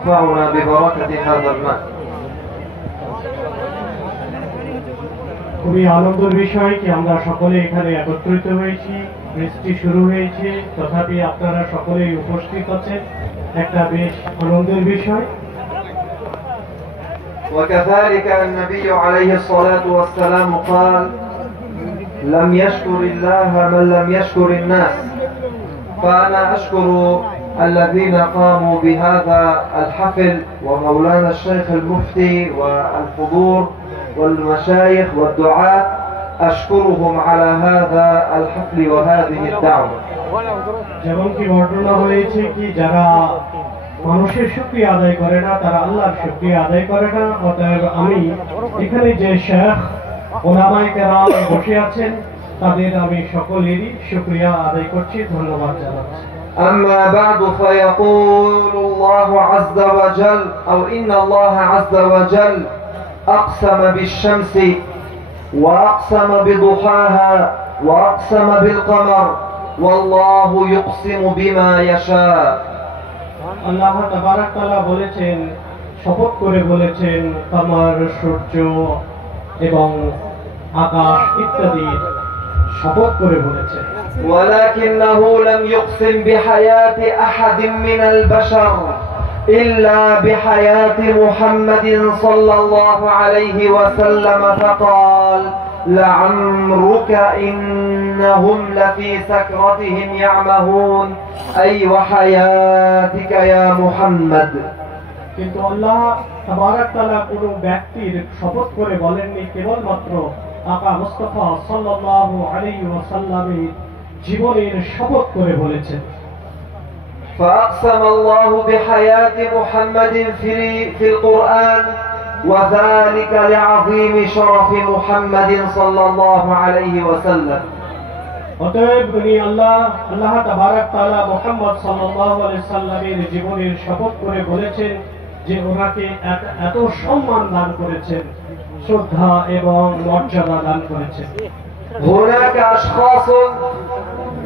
ينفعنا ببركة هذا الماء. খুবই আনন্দের বিষয় কি আমরা সকলে এখানে একত্রিত হয়েছি, বৃষ্টি শুরু হয়েছে, তথাপি আপনারা সকলেই উপস্থিত আছেন, একটা বেশ আনন্দের বিষয়। وكذلك النبي عليه الصلاة والسلام قال: لم يشكر الله من لم يشكر الناس. فأنا أشكر الذين قاموا بهذا الحفل ومولانا الشيخ المفتي والحضور والمشايخ والدعاة، أشكرهم على هذا الحفل وهذه الدعوة. যেমন কি ঘটনা হয়েছে কি যারা মানুষের শুকরিয়া আদায় করে না তারা আল্লাহর শুকরিয়া আদায় করে না। অতএব আমি এখানে যে শেখ ওলামায়ে কেরাম বসে আছেন তাদের আমি সকলেরই শুকরিয়া আদায় করছি, ধন্যবাদ জানাচ্ছি। أما بعد فيقول الله عز وجل أو إن الله عز وجل أقسم بالشمس وأقسم بضحاها وأقسم بالقمر والله يقسم بما يشاء. আল্লাহ তাবারক তাআলা বলেছেন, শপথ করে বলেছেন কমর, সূর্য এবং আকাশ ইত্যাদি শপথ করে বলেছেন। ولكنه لم يقسم بحياة أحد من البشر إلا بحياة محمد صلى الله عليه وسلم فقال: لعمرك إنهم لفي سكرتهم يعمهون أي وحياتك يا محمد. কিন্তু আল্লাহ তাবারক তাআলা কোন ব্যক্তির শপথ করে বলেননি, কেবলমাত্র আকা মুস্তাফা সাল্লাল্লাহু আলাইহি ওয়াসাল্লামের জীবনের শপথ করে বলেছেন। فأقسم الله بحياة محمد في القرآن وذلك لعظيم شرف محمد صلى الله عليه وسلم. অতএব আল্লাহ তাবারক তাআলা মুহাম্মদ সাল্লাল্লাহু আলাইহি সাল্লামের জীবনের শপথ করে বলেছেন যে ওনাকে এত সম্মান দান করেছেন, শ্রদ্ধা এবং মর্যাদা দান করেছেন। هناك أشخاص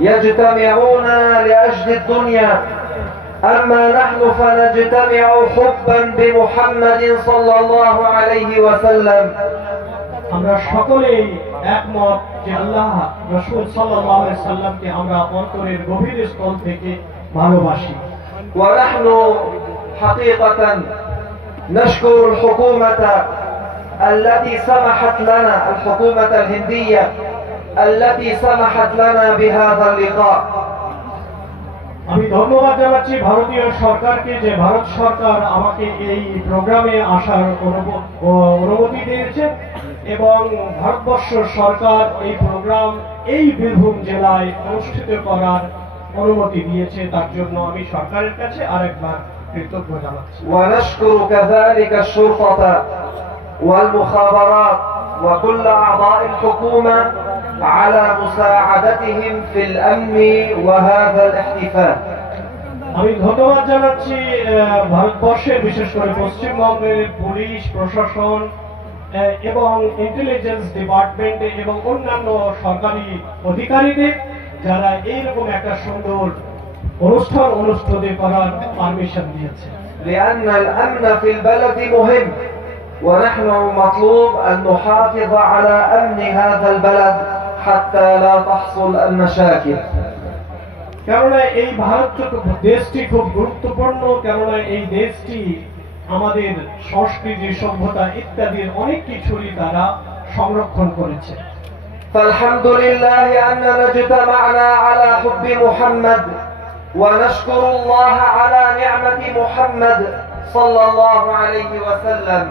يجتمعون لأجل الدنيا، أما نحن فنجتمع حبا بمحمد صلى الله عليه وسلم. আমরা সকলেই একমত যে আল্লাহ রাসূল সাল্লাল্লাহু আলাইহি সাল্লামকে আমরা অন্তরের গভীর স্থল থেকে ভালোবাসি। ونحن حقيقة نشكر الحكومة التي سمحت لنا، الحكومة الهندية التي سمحت لنا بهذا اللقاء. আমি ধন্যবাদ জানাচ্ছি ভারতীয় সরকারকে যে ভারত সরকার আমাকে এই প্রোগ্রামে আসার অনুমতি দিয়েছে এবং ভারতবর্ষ সরকার এই প্রোগ্রাম এই বীরভূম জেলায় অনুষ্ঠিত করার অনুমতি দিয়েছে, তার জন্য আমি সরকারের কাছে আরেকবার কৃতজ্ঞ জানাচ্ছি। ونشكر كذلك الشرطة والمخابرات وكل أعضاء الحكومة على مساعدتهم في الأمن وهذا الاحتفال. আমি ধন্যবাদ জানাচ্ছি ভারতবর্ষের বিশেষ করে পশ্চিমবঙ্গের পুলিশ প্রশাসন এবং ইন্টেলিজেন্স ডিপার্টমেন্ট এবং অন্যান্য সরকারি অধিকারীদের যারা এইরকম একটা সুন্দর অনুষ্ঠান অনুষ্ঠিত করার পারমিশন দিয়েছে। لأن الأمن في البلد مهم ونحن مطلوب أن نحافظ على أمن هذا البلد حتى لا تحصل المشاكل. কেননা এই ভারত দেশটি খুব গুরুত্বপূর্ণ, কেননা এই দেশটি আমাদের সংস্কৃতি সভ্যতা ইত্যাদির অনেক কিছুরই তারা সংরক্ষণ করেছে। فالحمد لله أننا اجتمعنا على حب محمد ونشكر الله على نعمة محمد صلى الله عليه وسلم.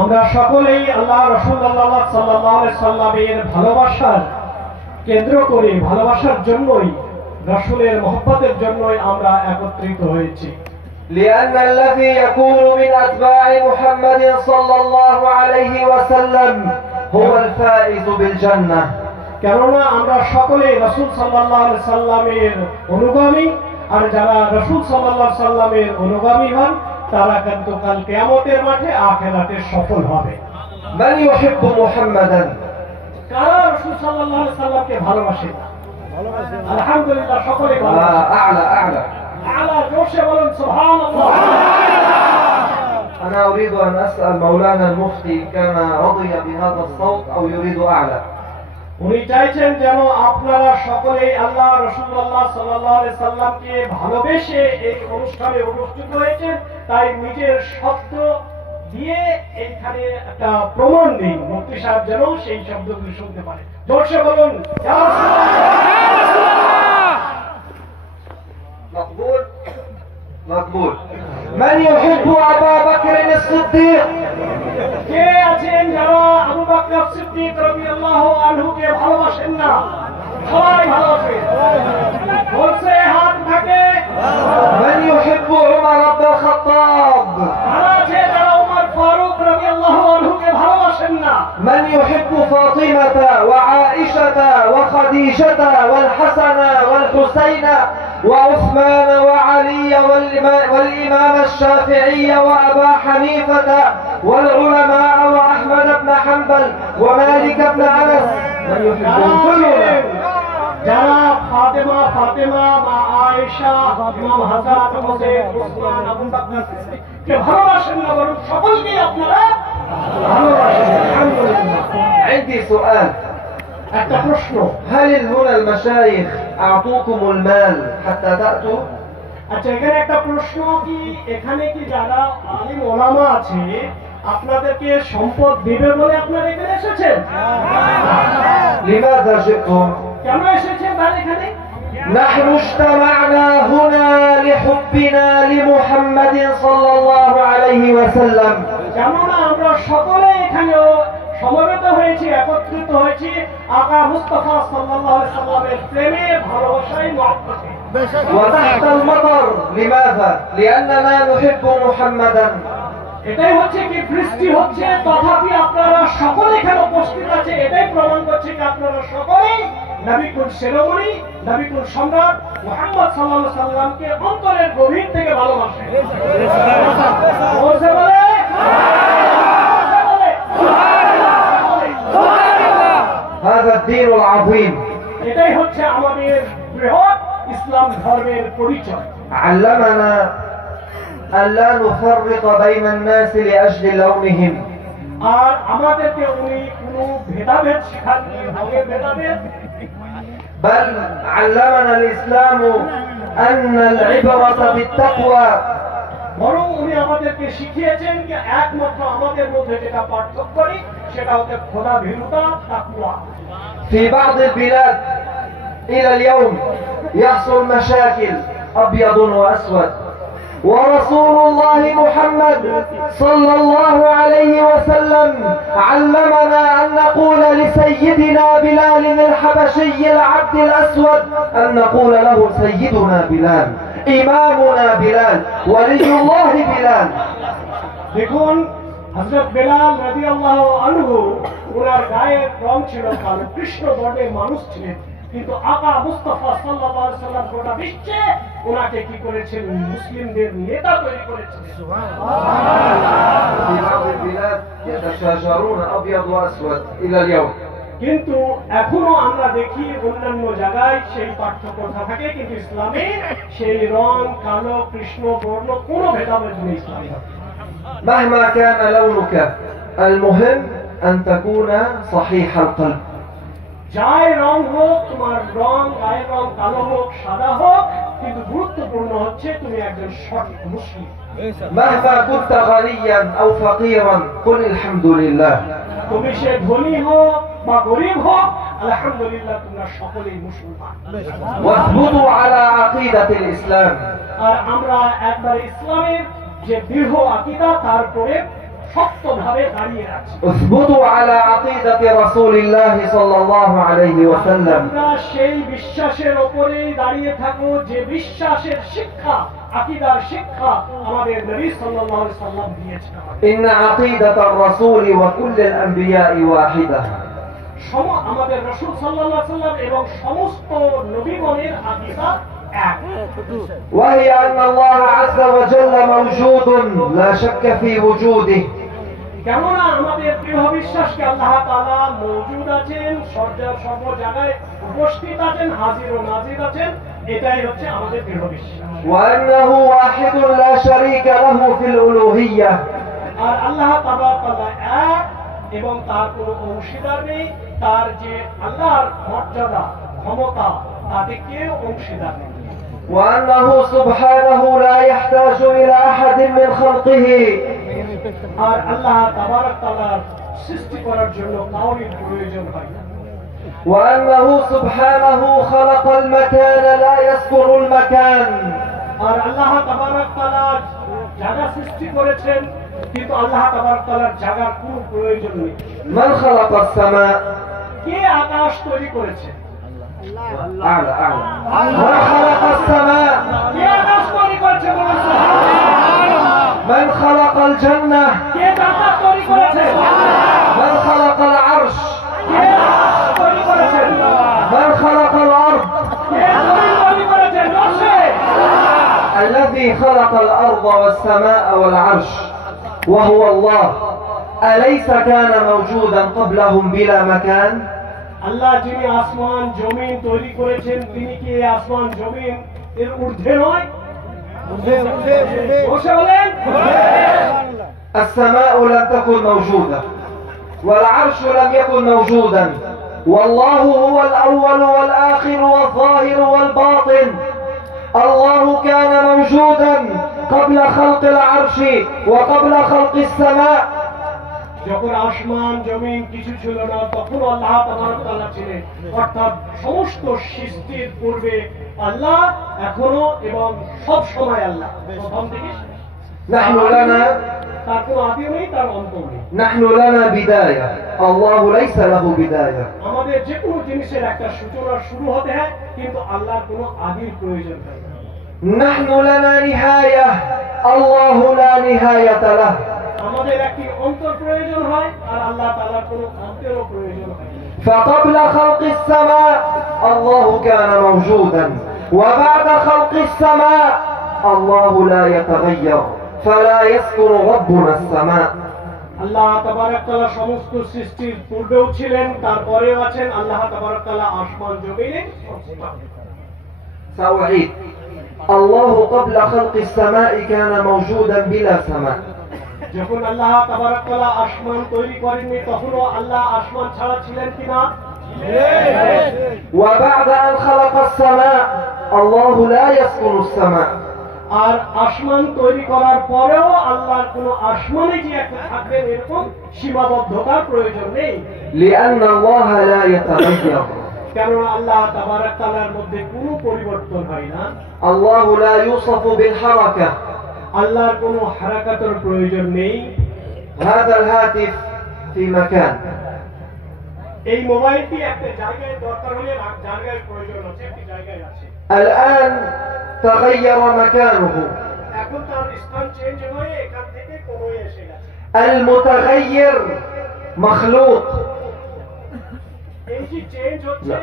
আমরা সকলেই আল্লাহ রাসূলুল্লাহ সাল্লাল্লাহু আলাইহি সাল্লামের ভালোবাসার কেন্দ্র করে ভালোবাসার জন্যই রাসূলের মহব্বতের জন্যই আমরা একত্রিত হয়েছি। لأن الذي يكون من أتباع محمد صلى الله عليه وسلم هو الفائز بالجنة. কেননা আমরা সকলেই রাসূল সাল্লাল্লাহু আলাইহি সাল্লামের অনুগামী, আর যারা রাসূল সাল্লাল্লাহু আলাইহি সাল্লামের অনুগামী হন তারা কিন্তু কাল কিয়ামতের মাঠে আখিরাতে সফল হবে। من يحب محمدا؟ কারা রাসূল সাল্লাল্লাহু আলাইহি সাল্লামকে ভালোবাসে? আলহামদুলিল্লাহ সকলে ভালোবাসে। أعلى আলা জোশে বলুন সুবহানাল্লাহ। أنا أريد أن أسأل مولانا المفتي كان رضي بهذا الصوت أو يريد أعلى. উনি চাইছেন যেন আপনারা সকলেই আল্লাহ রাসূলুল্লাহ সাল্লাল্লাহু আলাইহি সাল্লামকে ভালোবেসে এই অনুষ্ঠানে উপস্থিত হয়েছেন, তাই নিজের শব্দ দিয়ে এইখানে একটা প্রমাণ দিন, মুফতি সাহেব যেন সেই শব্দগুলো শুনতে পারে। জোরসে বলুন ইয়া রাসূলুল্লাহ। مقبول مقبول. من يحب أبا بكر الصديق؟ কে আছেন যারা আবু বকর সিদ্দিক রাদিয়াল্লাহু আনহুকে ভালোবাসেন না? সবাই ভালোবাসে, বলছে হাত থাকে। من يحب عمر بن الخطاب؟ আর আছে যারা ওমর ফারুক রাদিয়াল্লাহু আনহুকে ভালোবাসেন না? من يحب فاطمة وعائشة وخديجة والحسن والحسين وعثمان وعلي والإمام الشافعي وأبا حنيفة والعلماء وأحمد بن حنبل ومالك بن أنس؟ من يحبهم كلنا. যারা ফাতেমা মা আয়েশা, ইমাম হাসান, হোসেন, উসমান, আবু বকর সিদ্দিককে ভালোবাসেন না, বরং সকলকে আপনারা ভালোবাসেন। আলহামদুলিল্লাহ। عندي سؤال. একটা প্রশ্ন, هل هنا المشايخ أعطوكم المال حتى تأتوا؟ আচ্ছা এখানে একটা প্রশ্ন, কি এখানে কি যারা আলিম ওলামা আছে আপনাদেরকে সম্পদ দিবে বলে আপনারা এখানে এসেছেন? لماذا جئتم؟ কেন এসেছেন তাহলে এখানে? نحن اجتمعنا هنا لحبنا لمحمد صلى الله عليه وسلم. কেননা আমরা সকলে এখানেও সমবেত হয়েছি, একত্রিত হয়েছি আকা মুস্তাফা সাল্লাল্লাহু আলাইহি সাল্লামের প্রেমে, ভালোবাসায়, মহব্বতে। وتحت المطر لماذا؟ لأننا نحب محمدا. এটাই হচ্ছে কি বৃষ্টি হচ্ছে, তথাপি আপনারা সকলে এখানে উপস্থিত আছে, এটাই প্রমাণ করছে কি আপনারা সকলেই নবিকুল শিরোমণি, নবিকুল সম্রাট মুহাম্মদ সাল্লাল্লাহু আলাইহি সাল্লামকে অন্তরের গভীর থেকে ভালোবাসেন। বলছে বলে هذا الدين العظيم. এটাই হচ্ছে আমাদের বৃহৎ ইসলাম ধর্মের পরিচয়। علمنا أن لا نفرق بين الناس لأجل لونهم. আর আমাদেরকে উনি কোনো ভেদাভেদ শেখাননি, রঙের ভেদাভেদ। بل علمنا الإسلام أن العبرة بالتقوى. বরং উনি আমাদেরকে শিখিয়েছেন যে একমাত্র আমাদের মধ্যে যেটা পার্থক্য নেই সেটা হচ্ছে খোদা ভীরুতা, তাকওয়া। في بعض البلاد إلى اليوم يحصل مشاكل أبيض وأسود، ورسول الله محمد صلى الله عليه وسلم علمنا أن نقول لسيدنا بلال الحبشي العبد الأسود أن نقول له سيدنا بلال، إمامنا بلال، ولي الله بلال. দেখুন হযরত বেলাল রাদিয়াল্লাহু আনহু, ওনার গায়ের রং ছিল কালো, কৃষ্ণ বর্ণের মানুষ ছিলেন, কিন্তু আকা মুস্তাফা সাল্লাল্লাহু আলাইহি সাল্লাম গোটা বিশ্বে ওনাকে কি করেছেন? মুসলিমদের নেতা তৈরি করেছেন। في بعض البلاد يتشاجرون أبيض وأسود إلى اليوم. কিন্তু এখনো আমরা দেখি অন্যান্য জায়গায় সেই পার্থক্য থাকে, কিন্তু ইসলামে সেই রং কালো, কৃষ্ণ বর্ণ কোনো ভেদাভেদ নেই ইসলামে। مهما كان لونك المهم أن تكون صحيح القلب. যাই রং হোক, তোমার রং, গায়ের রং কালো হোক, সাদা হোক, কিন্তু গুরুত্বপূর্ণ হচ্ছে তুমি একজন সঠিক মুসলিম। مهما كنت غنيا أو فقيرا قل الحمد لله. তুমি সে ধনী হোক বা গরিব হোক, আলহামদুলিল্লাহ তোমরা সকলেই মুসলমান। واثبتوا على عقيدة الإسلام. আর আমরা একবার ইসলামের যে দৃঢ় আকীদা তারপরে শক্তভাবে দাঁড়িয়ে আছি। اثبتوا على عقيدة رسول الله صلى الله عليه وسلم. আমরা সেই বিশ্বাসের উপরেই দাঁড়িয়ে থাকো যে বিশ্বাসের শিক্ষা, আকীদার শিক্ষা আমাদের নবী সাল্লাল্লাহু আলাইহি সাল্লাম দিয়েছেন। إن عقيدة الرسول وكل الأنبياء واحدة. আমাদের রাসূল সাল্লাল্লাহু আলাইহি সাল্লাম এবং সমস্ত নবীগণের আকীদা এক। وهي أن الله عز وجل موجود لا شك في وجوده. কেননা আমাদের দৃঢ় বিশ্বাসকে আল্লাহ তাআলা মওজুদ আছেন, সর্ব জায়গায় উপস্থিত আছেন, হাজির ও নাজির আছেন, এটাই হচ্ছে আমাদের দৃঢ় বিশ্বাস। وأنه واحد لا شريك له في الألوهية. আর আল্লাহ তাবারক তাআলা এক এবং তার কোনো অংশীদার নেই। তার যে আল্লাহর মর্যাদা ক্ষমতা তাতে কেউ অংশীদার নেই। وأنه سبحانه لا يحتاج إلى أحد من خلقه আর আল্লাহ তাবারক তাআলার সৃষ্টি করার জন্য কাউরির প্রয়োজন হয় না। وأنه سبحانه خلق المكان لا يسكن المكان আর আল্লাহ তাবারক তাআলা জায়গা সৃষ্টি করেছেন, কিন্তু আল্লাহ তাবারক তাআলার জায়গার কোনো প্রয়োজন নেই। من خلق السماء কে আকাশ তৈরি করেছে? أعلى أعلى من خلق السماء কে আকাশ তৈরি করেছে? বলুন সুবহানাল্লাহ। من خلق الجنة কে জান্নাত তৈরি করেছে? من خلق العرش কে আরশ তৈরি করেছে? من خلق الأرض কে জমিন তৈরি করেছে? নকশে। الذي خلق الأرض والسماء والعرش وهو الله أليس كان موجودا قبلهم بلا مكان আল্লাহ যিনি আসমান জমিন তৈরি করেছেন, তিনি কি এই আসমান জমিন এর ঊর্ধ্বে নয়? বসে বলেন। السماء لم تكن موجودة والعرش لم يكن موجودا والله هو الأول والآخر والظاهر والباطن الله كان موجودا قبل خلق العرش وقبل خلق السماء যখন আসমান জমিন কিছু ছিল না, তখন আল্লাহ তাবারক তাআলা ছিলেন। অর্থাৎ সমস্ত সৃষ্টির পূর্বে আল্লাহ, এখনো এবং সব সময় আল্লাহ, প্রথম থেকে শেষ। نحن لنا তার কোনো আদিও নেই, তার অন্তও নেই। نحن لنا بداية الله ليس له بداية আমাদের যে কোনো জিনিসের একটা সূচনা শুরু হতে হয়, কিন্তু আল্লাহর কোনো আদির প্রয়োজন হয় না। نحن لنا نهاية الله لا نهاية له আমাদের একটি অন্তর প্রয়োজন হয়, আর আল্লাহ তাআলার কোনো অন্তেরও প্রয়োজন হয় না। فقبل خلق السماء الله كان موجودا وبعد خلق السماء الله لا يتغير فلا يسكن ربنا السماء আল্লাহ তাবারক তাআলা সমস্ত সৃষ্টির পূর্বেও ছিলেন, তারপরেও আছেন। আল্লাহ তাবারক তাআলা আসমান জমিনে স্রষ্টা। سأعيد الله قبل خلق السماء كان موجودا بلا سماء যখন আল্লাহ তাবারক তাআলা আসমান তৈরি করেননি, তখনও আল্লাহ আসমান ছাড়া ছিলেন কিনা? وبعد أن خلق السماء الله لا يسكن السماء আর আসমান তৈরি করার পরেও আল্লাহর কোনো আসমানে যে একটা থাকবেন এরকম সীমাবদ্ধতার প্রয়োজন নেই। لأن الله لا يتغير কেননা আল্লাহ তাবারক তাআলার মধ্যে কোনো পরিবর্তন হয় না। الله لا يوصف بالحركة আল্লাহর কোনো হারাকাতের প্রয়োজন নেই। هذا الهاتف في مكان এই মোবাইলটি একটা জায়গায় দরকার হলে জায়গার প্রয়োজন আছে, একটি জায়গায় আছে। الآن تغير مكانه এখন তার স্থান চেঞ্জ হয়ে এখান থেকে কোনো এসে গেছে। المتغير مخلوق এই যে চেঞ্জ হচ্ছে,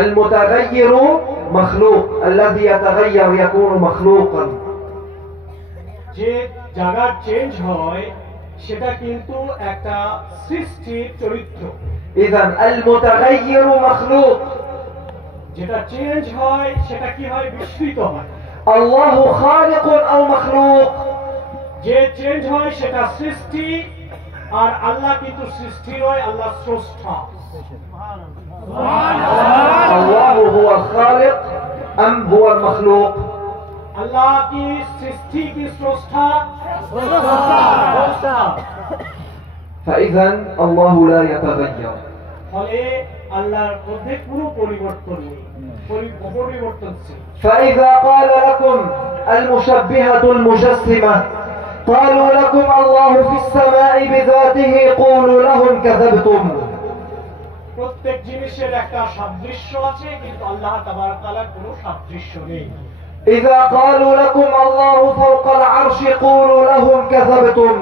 المتغير مخلوق الذي يتغير يكون مخلوقا যে জায়গা চেঞ্জ হয় সেটা কিন্তু একটা সৃষ্টির চরিত্র। إذا المتغير مخلوق যেটা চেঞ্জ হয় সেটা কি হয়? বিস্মৃত হয়। الله خالق أو مخلوق যে চেঞ্জ হয় সেটা সৃষ্টি, আর আল্লাহ কিন্তু সৃষ্টি নয়, আল্লাহ স্রষ্টা। الله هو الخالق أم هو المخلوق আল্লাহ কি সৃষ্টি কি স্রষ্টা? স্রষ্টা। فإذا الله لا يتغير ফলে আল্লাহর মধ্যে কোনো পরিবর্তন নেই, পরিবর্তনশীল। فإذا قال لكم المشبهة المجسمة قالوا لكم الله في السماء بذاته قولوا لهم كذبتم প্রত্যেক জিনিসের একটা সাদৃশ্য আছে, কিন্তু আল্লাহ তাবারক তাআলার কোনো সাদৃশ্য নেই। إذا قالوا لكم الله فوق العرش قولوا لهم كذبتم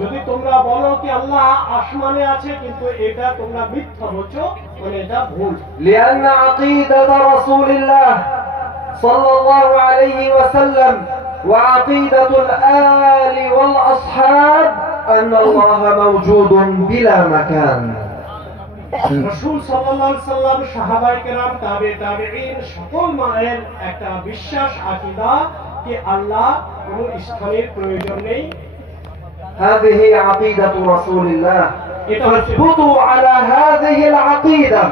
যদি তোমরা বলো কি আল্লাহ আসমানে আছে, কিন্তু এটা তোমরা মিথ্যা বলছো, মানে এটা ভুল। لأن عقيدة رسول الله صلى الله عليه وسلم وعقيدة الآل والأصحاب أن الله موجود بلا مكان রাসূল সাল্লাল্লাহু আলাইহি সাল্লাম, সাহাবায়ে কেরাম, তাবেঈন সকল মায়ের একটা বিশ্বাস আকীদা যে আল্লাহ কোনো স্থানের প্রয়োজন নেই, هذه عقيدة رسول الله এটা فاثبتوا على هذه العقيدة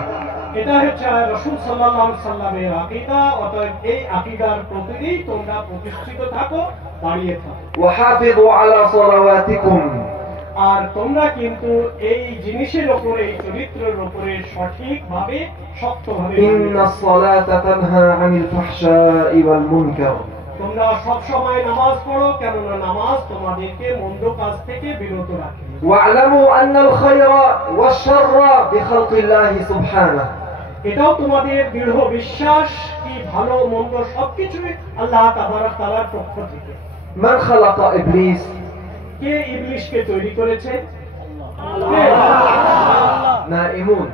হচ্ছে রাসূল সাল্লাল্লাহু আলাইহি সাল্লামের আকীদা। অতএব এই আকীদার প্রতি তোমরা প্রতিষ্ঠিত থাকো, দাঁড়িয়ে থাকো। وحافظوا على صلواتكم আর তোমরা কিন্তু এই জিনিসের উপরে, এই চরিত্রের উপরে সঠিকভাবে, শক্তভাবে إن الصلاة تنهى عن الفحشاء والمنكر তোমরা সব সময় নামাজ পড়ো, কেননা নামাজ তোমাদেরকে মন্দ কাজ থেকে বিরত রাখে। واعلموا أن الخير والشر بخلق الله سبحانه এটাও তোমাদের দৃঢ় বিশ্বাস কি ভালো মন্দ সবকিছুই আল্লাহ তাবারক তাআলার পক্ষ থেকে। من خلق إبليس কে ইবলিসকে তৈরি করেছে? نائمون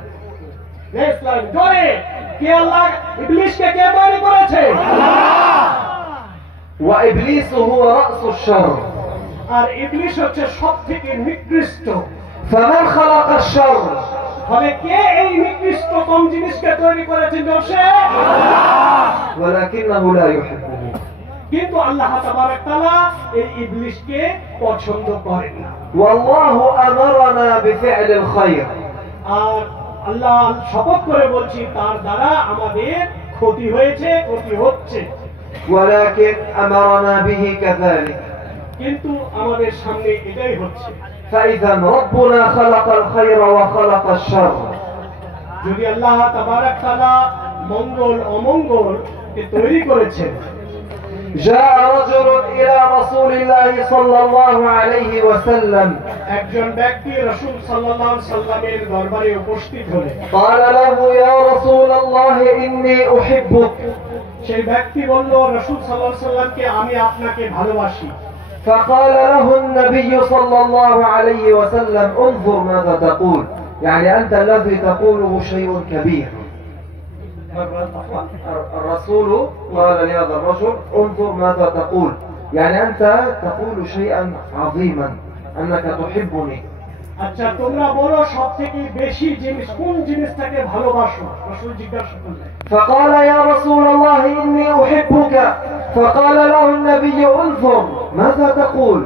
ইসলাম জোরে কে আল্লাহ ইবলিসকে কে তৈরি করেছে? وإبليس هو رأس الشر আর ইবলিস হচ্ছে সবথেকে নিকৃষ্ট। فمن خلق الشر তবে কে এই নিকৃষ্টতম জিনিসকে তৈরি করেছেন? সে, ولكنه لا يحبه কিন্তু আল্লাহ তাবারক তাআলা এই ইবলিসকে পছন্দ করেন না। والله أمرنا بفعل الخير আর আল্লাহ শপথ করে বলছি তার দ্বারা আমাদের ক্ষতি হয়েছে, ক্ষতি হচ্ছে, ولكن أمرنا به كذلك কিন্তু আমাদের সামনে এটাই হচ্ছে। فإذا ربنا خلق الخير وخلق الشر যদি আল্লাহ তাবারক তাআলা মঙ্গল অমঙ্গল কে তৈরি করেছেন। جاء رجل إلى رسول الله صلى الله عليه وسلم একজন ব্যক্তি রাসূল সাল্লাল্লাহু আলাইহি সাল্লামের দরবারে উপস্থিত হলেন। قال له يا رسول الله إني أحبك সেই ব্যক্তি বলল, রাসূল সাল্লাল্লাহু আলাইহি সাল্লামকে আমি আপনাকে ভালোবাসি। فقال له النبي صلى الله عليه وسلم انظر ماذا تقول يعني أنت الذي تقوله شيء كبير. الرسول قال لهذا الرجل انظر ماذا تقول يعني أنت تقول شيئا عظيما أنك تحبني. আচ্ছা তোমরা বলো সবথেকে বেশি জিনিস কোন জিনিসটাকে ভালোবাসো? রাসূল জিজ্ঞাসা করলেন। فقال يا رسول الله إني أحبك فقال له النبي انظر ماذا تقول.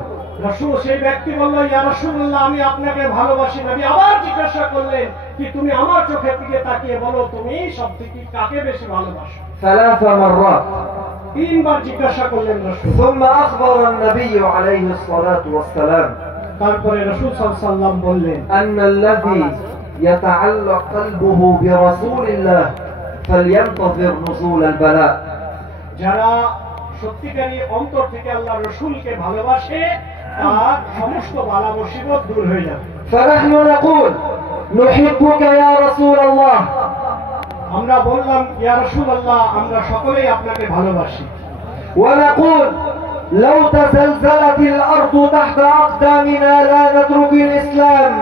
রাসূল সেই ব্যক্তি বলল, ইয়া রাসূলুল্লাহ আমি আপনাকে ভালোবাসি। নবী আবার জিজ্ঞাসা করলেন কি তুমি আমার চোখের দিকে তাকিয়ে বলো তুমি সবথেকে কাকে বেশি ভালোবাসো? 3 مرات. তিনবার জিজ্ঞাসা করলেন রাসূল। ثم أخبر النبي عليه الصلاة والسلام তারপরে রাসূল সাল্লাল্লাহু আলাইহি সাল্লাম বললেন أن الذي يتعلق قلبه برسول الله فلينتظر نزول البلاء. যারা সত্যিকারী অন্তর থেকে আল্লাহ রাসূলকে ভালোবাসে তার সমস্ত বালা মুসিবত দূর হয়ে যাবে। فنحن نقول نحبك يا رسول الله আমরা বললাম ইয়া রাসূলুল্লাহ আমরা সকলেই আপনাকে ভালোবাসি। ونقول لو تزلزلت الأرض تحت أقدامنا لا نترك الإسلام.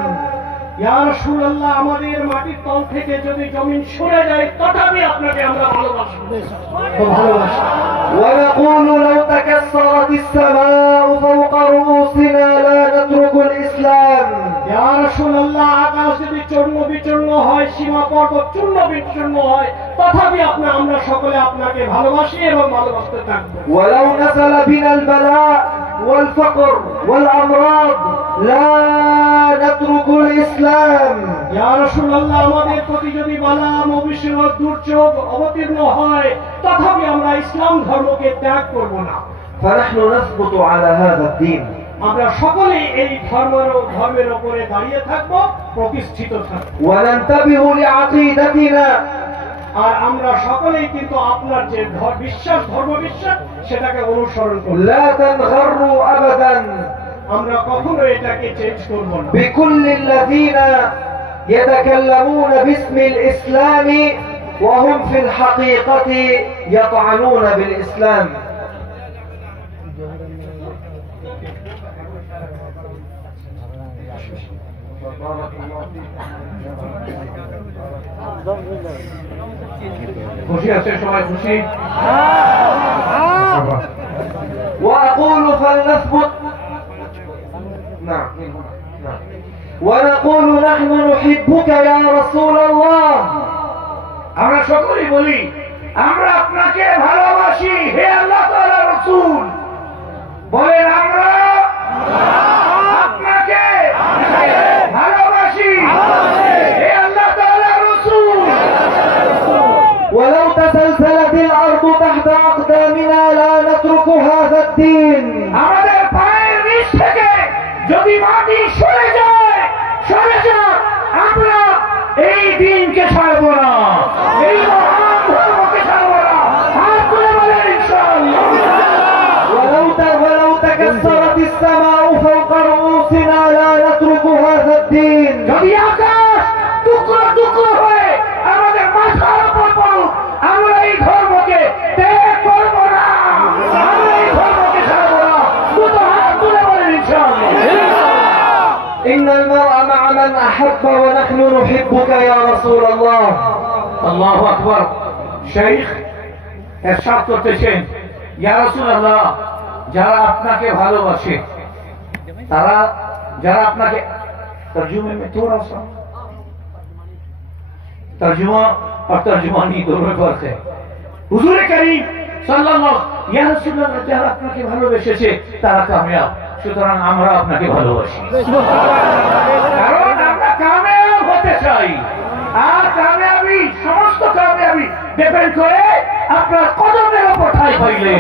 ইয়া রাসূলুল্লাহ আমাদের মাটির তল থেকে যদি জমিন সরে যায় তথাপি আপনাকে আমরা ভালোবাসবো। ভালোবাসি। ونقول لو تكسرت السماء فوق رؤوسنا لا نترك الإسلام. ইয়া রাসূলুল্লাহ আকাশ যদি চূর্ণ বিচূর্ণ হয়, সীমা পর্বত চূর্ণ বিচূর্ণ হয়, তথাপি আমরা সকলে আপনাকে ভালোবাসি এবং ভালোবাসতে থাকবো। ولو نزل بنا البلاء والفقر والأمراض لا نترك الإسلام. ইয়া রাসূলুল্লাহ আমাদের প্রতি যদি বালা মুসিবত দুর্যোগ অবতীর্ণ হয় তথাপি আমরা ইসলাম ধর্মকে ত্যাগ করব না। فنحن نثبت على هذا الدين আমরা সকলেই এই ধর্মের উপরে দাঁড়িয়ে থাকবো, প্রতিষ্ঠিত থাকবো। وننتبه لعقيدتنا আর আমরা সকলেই কিন্তু আপনার যে বিশ্বাস, ধর্ম বিশ্বাস সেটাকে অনুসরণ করব। لا تنغروا أبدا আমরা কখনো এটাকে চেঞ্জ করব না। بكل الذين يتكلمون باسم الإسلام وهم في الحقيقة يطعنون بالإسلام. খুশি আছে সবাই? খুশি? وأقول فلنثبت نعم ونقول نحن نحبك يا رسول الله. আমরা সকলেই বলি আমরা আপনাকে ভালোবাসি হে আল্লাহ তাআলার রাসূল। বলেন আমরা আমাদের পায়ের নিচ থেকে যদি মাটি সরে যায়, আমরা এই দিনকে ছাড়ব না, এই মহান ধর্মকে ছাড়ব না। হাত তুলে বলেন ইনশাআল্লাহ। ولو تكسرت السماء فوق رؤوسنا لا نترك هذا الدين। যদি আকাশ টুকরো টুকরো হয়ে আমাদের মাথার উপর পড়ুক, আমরা এই ধর্মকে ত্যাগ করব না, আমরা এই ধর্মকে ছাড়ব না। দুটো হাত তুলে বলেন ইনশাআল্লাহ। إن المرء مع من أحب ونحن نحبك يا رسول الله. আল্লাহু আকবার। শেখ ইরশাদ করতেছেন, ইয়া রাসূলুল্লাহ, যারা আপনাকে ভালোবাসে, যারা আপনাকে তর্জমে में थोड़ा सा तर्जुमा और तर्जुमानी दोनों फर्क है। हुजूर करीम সাল্লাল্লাহু ইয়া রাসূলুল্লাহ, যারা আপনাকে ভালোবেসেছে তারা কামিয়াব, সুতরাং আমরা আপনাকে ভালোবাসি, কারণ আমরা কামিয়াব হতে চাই। আর কামিয়াবি, সমস্ত কামিয়াবি ডিপেন্ড করে আপনার কদমের উপর ঠাঁই পাইলে।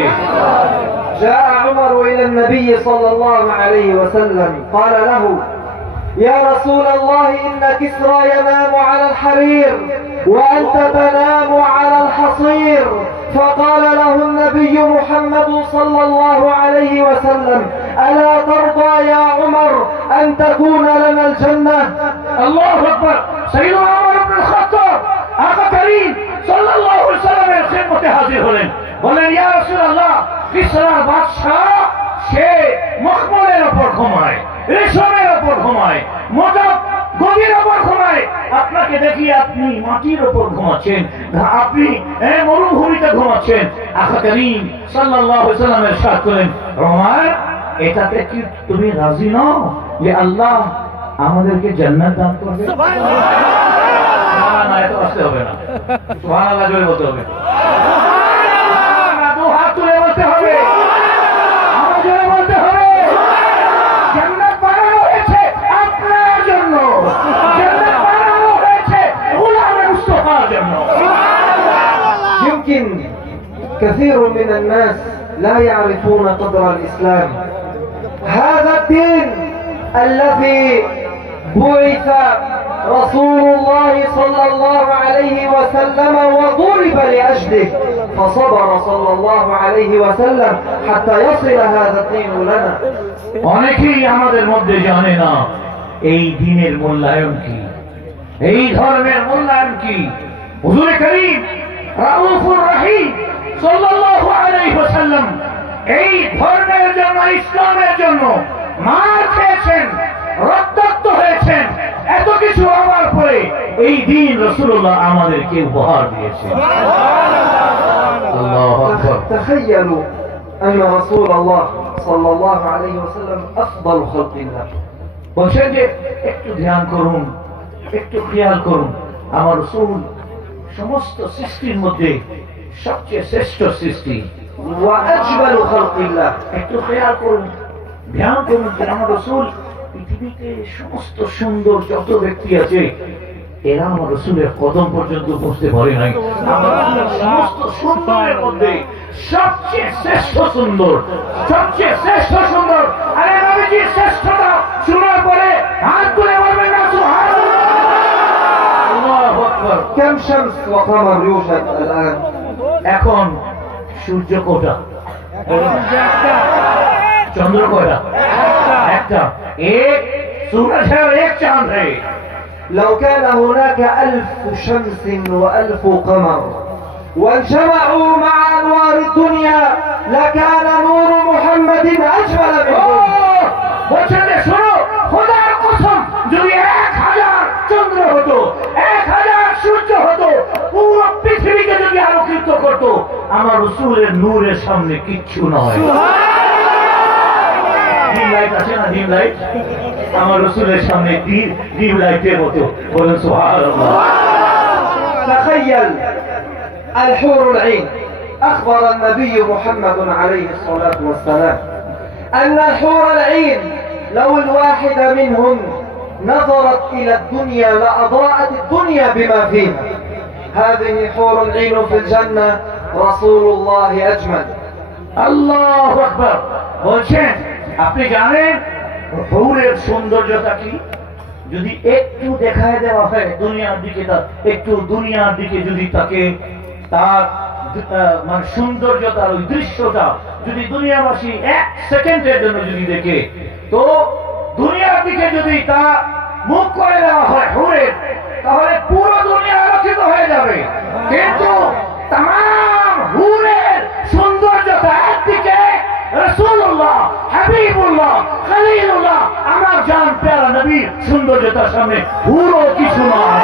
جاء عمر إلى النبي صلى الله عليه وسلم قال له يا رسول الله إن كسرى ينام على الحرير وأنت تنام على الحصير. فقال له النبي محمد صلى الله عليه وسلم ألا ترضى يا عمر أن تكون لنا الجنة. الله أكبر. سيدنا عمر بن الخطاب আকা করিম সাল্লাল্লাহু আলাইহি ওয়াসাল্লামের খিদমতে হাজির হলেন, বলেন ইয়া রাসূলুল্লাহ, কিসরার বাদশা সে মখমলের উপর ঘুমায়, রেশমের উপর ঘুমায়, মোটা গদির উপর ঘুমায়। আপনাকে দেখি আপনি মাটির উপর ঘুমাচ্ছেন, আপনি মরুভূমিতে ঘুমাচ্ছেন। আকা করিম সাল্লাল্লাহু আলাইহি ওয়াসাল্লাম ইরশাদ করেন, ওমর, এটাতে কি তুমি রাজি নও যে আল্লাহ আমাদেরকে জান্নাত দান করবে? সুবহানাল্লাহ, এত আসতে হবে না, সুবহানাল্লাহ জোরে বলতে হবে, দু হাত তুলে বলতে হবে, আমার জোরে বলতে হবে। জান্নাত বানানো হয়েছে আপনার জন্য, জান্নাত বানানো হয়েছে গোলামে মুস্তাফার জন্য। يمكن كثير من الناس لا يعرفون قدر الإسلام. هذا الدين الذي بعث رسول الله صلى الله عليه وسلم وضرب لأجله، فصبر صلى الله عليه وسلم حتى يصل هذا الدين لنا. অনেকেই আমাদের মধ্যে জানে না এই দ্বীনের মূল্যায়ন কি, এই ধর্মের মূল্যায়ন কি। হুজুর করিম রাউফুর রহিম সাল্লাল্লাহু আলাইহি ওয়াসাল্লাম এই ধর্মের জন্য, ইসলামের জন্য মার খেয়েছেন, রক্তাক্ত হয়েছেন। এত কিছু হওয়ার পরে এই দিন রাসূলুল্লাহ আমাদেরকে উপহার দিয়েছেন। আল্লাহু আকবার। تخيلوا أن رسول الله صلى الله عليه وسلم أفضل خلق الله. বলছেন যে একটু ধ্যান করুন, একটু খেয়াল করুন, আমার রাসূল সমস্ত সৃষ্টির মধ্যে সবচেয়ে শ্রেষ্ঠ সৃষ্টি, وأجمل خلق الله. একটু খেয়াল করুন, ধ্যান করুন যে আমার রাসূল পৃথিবীতে সমস্ত সুন্দর যত ব্যক্তি আছে এরা আমার রাসূলের কদম পর্যন্ত পৌঁছতে পারে নাই। আমার সমস্ত সুন্দরের মধ্যে সবচেয়ে শ্রেষ্ঠ সুন্দর, সবচেয়ে শ্রেষ্ঠ সুন্দর। আরে নবীজির শ্রেষ্ঠতা শোনার পরে হাত তুলে বলবেন না সুবহানাল্লাহ। আল্লাহু আকবার। كم شمس وقمر يوجد الآن؟ এখন সূর্য কোটা, চন্দ্র কোটা, একটা এক सूरज है और एक चांद है। لو كان هناك 1000 شمس و1000 قمر واجتمعوا مع أنوار الدنيا لكان نور محمد أجمل منهم. বলছেন যে শোনো, খোদার কসম, যদি 1000 চন্দ্র হতো, 1000 সূর্য হতো, পুরো পৃথিবীকে যদি আলোকিত করতো, আমার রাসূলের নূরের সামনে কিচ্ছু নয়। ডিম লাইট আছে না, ডিম লাইট, আমার রাসূলের সামনে ডিম লাইটের মতো। বলেন সুবহানাল্লাহ। تخيل الحور العين. أخبر النبي محمد عليه الصلاة والسلام أن الحور العين لو الواحد منهم نظرت إلى الدنيا لأضاءت الدنيا بما فيها. هذه حور العين في الجنة رسول الله أجمل. আল্লাহু আকবার। বলছেন আপনি জানেন হুরের সৌন্দর্যটা কি? যদি একটু দেখায় দেওয়া হয় দুনিয়ার দিকে, তার একটু দুনিয়ার দিকে যদি তাকে তার মানে সৌন্দর্যতার ওই দৃশ্যটা যদি দুনিয়াবাসী 1 সেকেন্ডের জন্য যদি দেখে, তো দুনিয়ার দিকে যদি তা মুখ করে দেওয়া হয় হুরের, তাহলে পুরো দুনিয়া আলোকিত হয়ে যাবে। কিন্তু তাম হুরের সৌন্দর্যতা একদিকে, রাসূলুল্লাহ, হাবিবুল্লাহ, খলিলুল্লাহ, আমার জান প্যারা নবীর সৌন্দর্যতার সামনে হুরও কিছু নয়।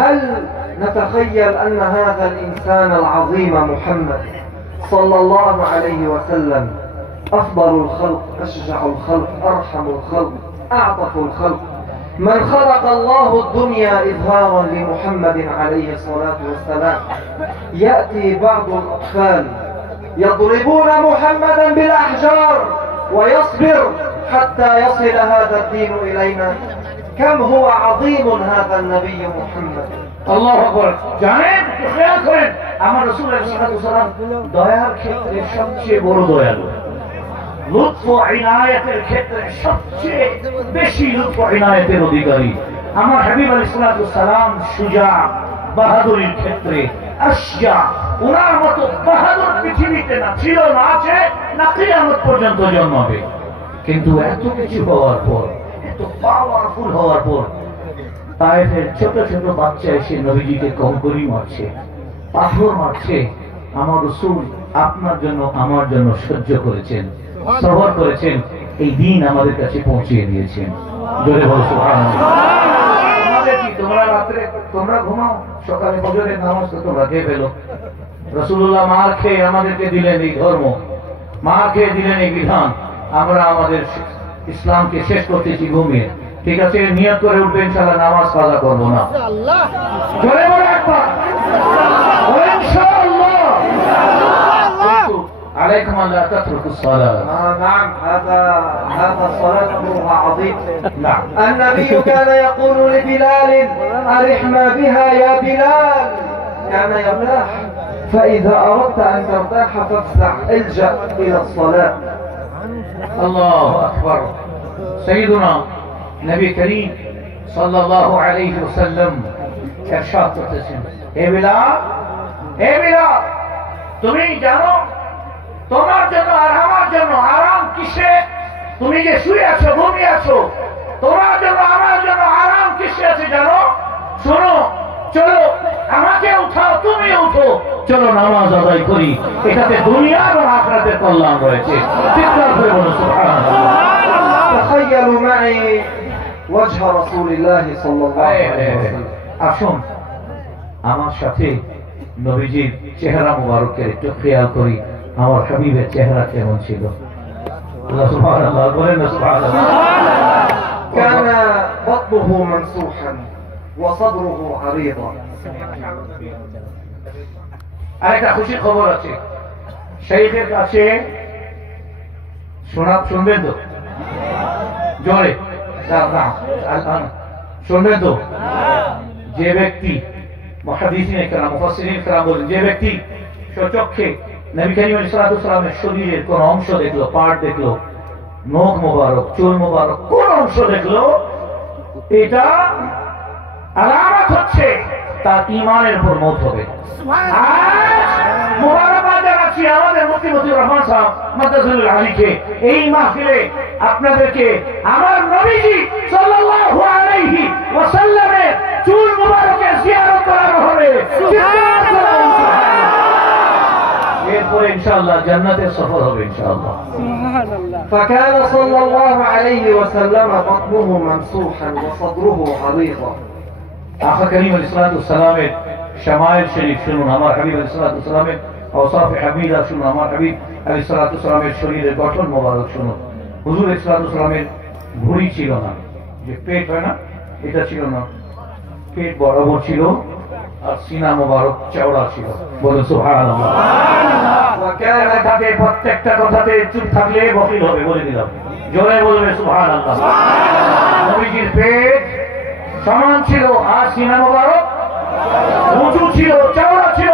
هل نتخيل أن هذا الإنسان العظيم محمد صلى الله عليه وسلم أفضل الخلق، أشجع الخلق، أرحم الخلق، أعطف الخلق، من خلق الله الدنيا إظهارا لمحمد عليه الصلاة والسلام، يأتي بعض الأطفال يضربون محمدا بالأحجار ويصبر حتى يصل هذا الدين إلينا. كم هو عظيم هذا النبي محمد. আল্লাহু আকবার। জানেন, খেয়াল করেন, আমার রাসূল সাল্লাল্লাহু আলাইহি ওয়াসাল্লাম দয়ার ক্ষেত্রে সবচেয়ে বড় দয়ালু, লুৎফ ও ইনায়াতের ক্ষেত্রে সবচেয়ে বেশি লুৎফ ও ইনায়াতের অধিকারী। আমার হাবিব আলাইহিস সালাম সুজা, বাহাদুরির ক্ষেত্রে আশজা, ওনার মতো বাহাদুর পৃথিবীতে না ছিল, না আছে, না কিয়ামত পর্যন্ত জন্মাবে। কিন্তু এত কিছু হওয়ার পর, এত পাওয়ারফুল হওয়ার পর, তায়েফের ছোট ছোট বাচ্চা এসে নবীজিকে কঙ্করি মারছে, পাথর মারছে। আমার রাসূল আপনার জন্য আমার জন্য সহ্য করেছেন, সবর করেছেন, এই দিন আমাদের কাছে পৌঁছিয়ে দিয়েছেন। জোরে বলো সুবহানাল্লাহ। আমাদের কি, তোমরা রাত্রে তোমরা ঘুমাও, সকালে ফজরের নামাজ তো তোমরা খেয়ে ফেলো। রাসূলুল্লাহ মার খেয়ে আমাদেরকে দিলেন এই ধর্ম, মার খেয়ে দিলেন এই বিধান, আমরা আমাদের ইসলামকে শেষ করতেছি ঘুমিয়ে। ঠিক আছে, নিয়ত করে উঠবে ইনশাআল্লাহ নামাজ কাজা করবো না। জোরে বলো একবার ইনশাআল্লাহ। عليكم أن لا تتركوا الصلاة. نعم، هذا الصلاة أمرها عظيم. نعم. النبي كان يقول لبلال: أرحنا بها يا بلال. كان يرتاح، فإذا أردت أن ترتاح فافزع، الجأ إلى الصلاة. الله أكبر. سيدنا نبي كريم صلى الله عليه وسلم ارشاد করতেছেন, হে বিলাল, তুমি জানো তোমার জন্য আর আমার জন্য আরাম কিসে? তুমি যে শুয়ে আছো, ঘুমিয়ে আছো, তোমার জন্য আমার জন্য আরাম কিসে আছে জানো? শোনো, চলো আমাকে উঠাও, তুমি উঠো, চলো নামাজ আদায় করি, এটাতে দুনিয়া এবং আখিরাতের কল্যাণ রয়েছে। চিৎকার করে বলো সুবহানাল্লাহ। تخيلوا معي وجه رسول الله صلى الله عليه وسلم. আসুন আমার সাথে নবীজির চেহারা মুবারকের একটু খেয়াল করি, আমার হাবিবের চেহারা কেমন ছিল। সুবহানাল্লাহ, বলেন না সুবহানাল্লাহ। كان بطنه ممسوحا وصدره عريضا. আরেকটা খুশি খবর আছে, শাইখের কাছে শুনবেন তো? জোরে শুনবেন তো? যে ব্যক্তি, মুহাদ্দিসিনে কেরাম, মুফাসসিরিনে কেরাম বলেন, যে ব্যক্তি স্বচক্ষে নবী করিম সাল্লাল্লাহু আলাইহি ওয়াসাল্লামের শরীরের কোন অংশ দেখলো, পার্ট দেখলো, নখ মোবারক, চুল মোবারক, কোন অংশ দেখলো, এটা আলামত হচ্ছে তার ঈমানের উপর মওত হবে। আজ মুবারকবাদ জানাচ্ছি আমাদের মুফতি মতিউর রহমান সাহেব মাদ্দাতুল আলীকে, এই মাহফিলে আপনাদেরকে আমার নবীজি সাল্লাল্লাহু আলাইহি ওয়াসাল্লামের চুল মুবারকের জিয়ারত করানো হবে। এরপরে ইনশাআল্লাহ জান্নাতের সফর হবে ইনশাআল্লাহ। فكان صلى الله عليه وسلم بطنه ممسوحا وصدره عريضا. আকা করিম আলাইহিস সালাতু ওয়াস সালামের শামাইল শরীফ শুনুন, আমার হাবিব আলাইহিস সালাতু ওয়াস সালামের আওসাফ হামিদা শুনুন, আমার হাবিব আলাইহিস সালাতু ওয়াস সালামের শরীরের গঠন মোবারক শুনুন। হুজুর আলাইহিস সালাতু ওয়াস সালামের ভুঁড়ি ছিল না, যে পেট হয় না, এটা ছিল না, পেট বরাবর ছিল আর সিনা মোবারক চওড়া ছিল। বলে সুবহানাল্লাহ। প্রত্যেকটা কথাতে চুপ থাকলে বকিল হবে, বলে দিলাম। জোরে বলবে সুবহানাল্লাহ। নবীজির পেট সমান ছিল, আর সিনা মোবারক উঁচু ছিল, চওড়া ছিল।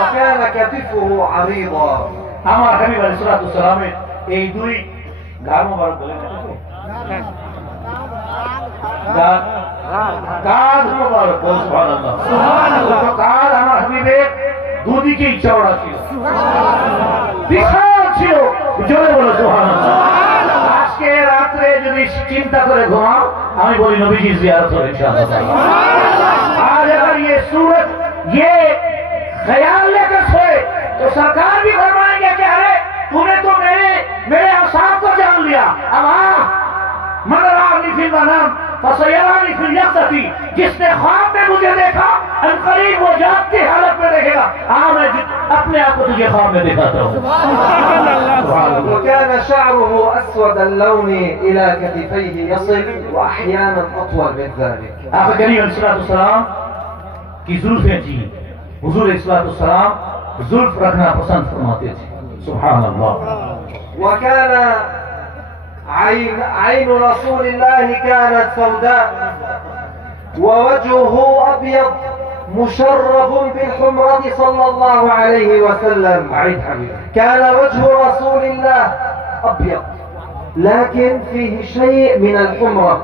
وكان كتفه عريضا। আমার হাবিব আলাইহিস সালাতু সালামের এই দুই গাল মোবারক বলে না, কাঁধ মোবারক, সুবহানাল্লাহ সুবহানাল্লাহ, কাঁধ আমার হাবিবের দুদিকেই চওড়া ছিল, বিশাল ছিল। জোরে বলো সুবহানাল্লাহ। আজকে রাত্রে যদি চিন্তা করে ঘুমাও, আমি বলি নবীজি জিয়ারত হবে ইনশাআল্লাহ। आज अगर ये सूरत ये ख्याल लेकर सोए तो सरकार भी फरमाएंगे कि अरे तूने तो मेरे औसाफ को जान लिया, अब आ मनरानी फिल मनाम फसयरानी फिल यक़ज़ती, जिसने ख्वाब में मुझे देखा अनकरीब वो जागती हालत में देखेगा। मैं अपने आप को तुझे ख्वाब में दिखाता हूँ। وكان شعره أسود اللون إلى كتفيه يصل وأحيانا أطول من ذلك। आका करीम अलैहिस्सलाम की जुल्फें थी, हुजूर अलैहिस्सलाम जुल्फ रखना पसंद फरमाते थे। सुभान अल्लाह। وكان عين رسول الله كانت سوداء ووجهه أبيض مشرب بالحمرة صلى الله عليه وسلم. كان وجه رسول الله أبيض لكن فيه شيء من الحمرة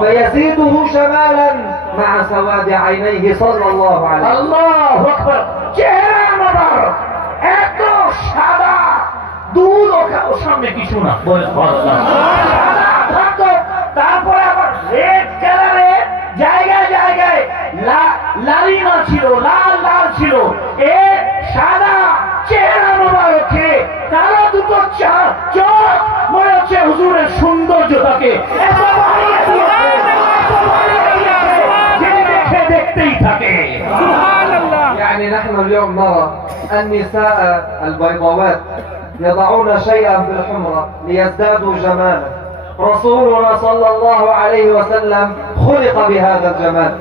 فيزيده شمالا مع سواد عينيه صلى الله عليه وسلم. الله أكبر। চেহারা মোবারক এত সাদা, দুধ ওর সামনে কিছু না, তারপরে আবার রেড কালারে জায়গায় জায়গায় লালিমা ছিল, লাল লাল ছিল। এ সাদা চেহারা মোবারকে কালো দুটো চোখ মনে হচ্ছে হুজুরের সৌন্দর্যটাকে এত বাড়িয়ে দিয়েছে, যে দেখে দেখতেই থাকে। يعني نحن اليوم نرى النساء البيضاوات يضعون شيئا في الحمرة ليزدادوا جمالا. رسولنا صلى الله عليه وسلم خلق بهذا الجمال.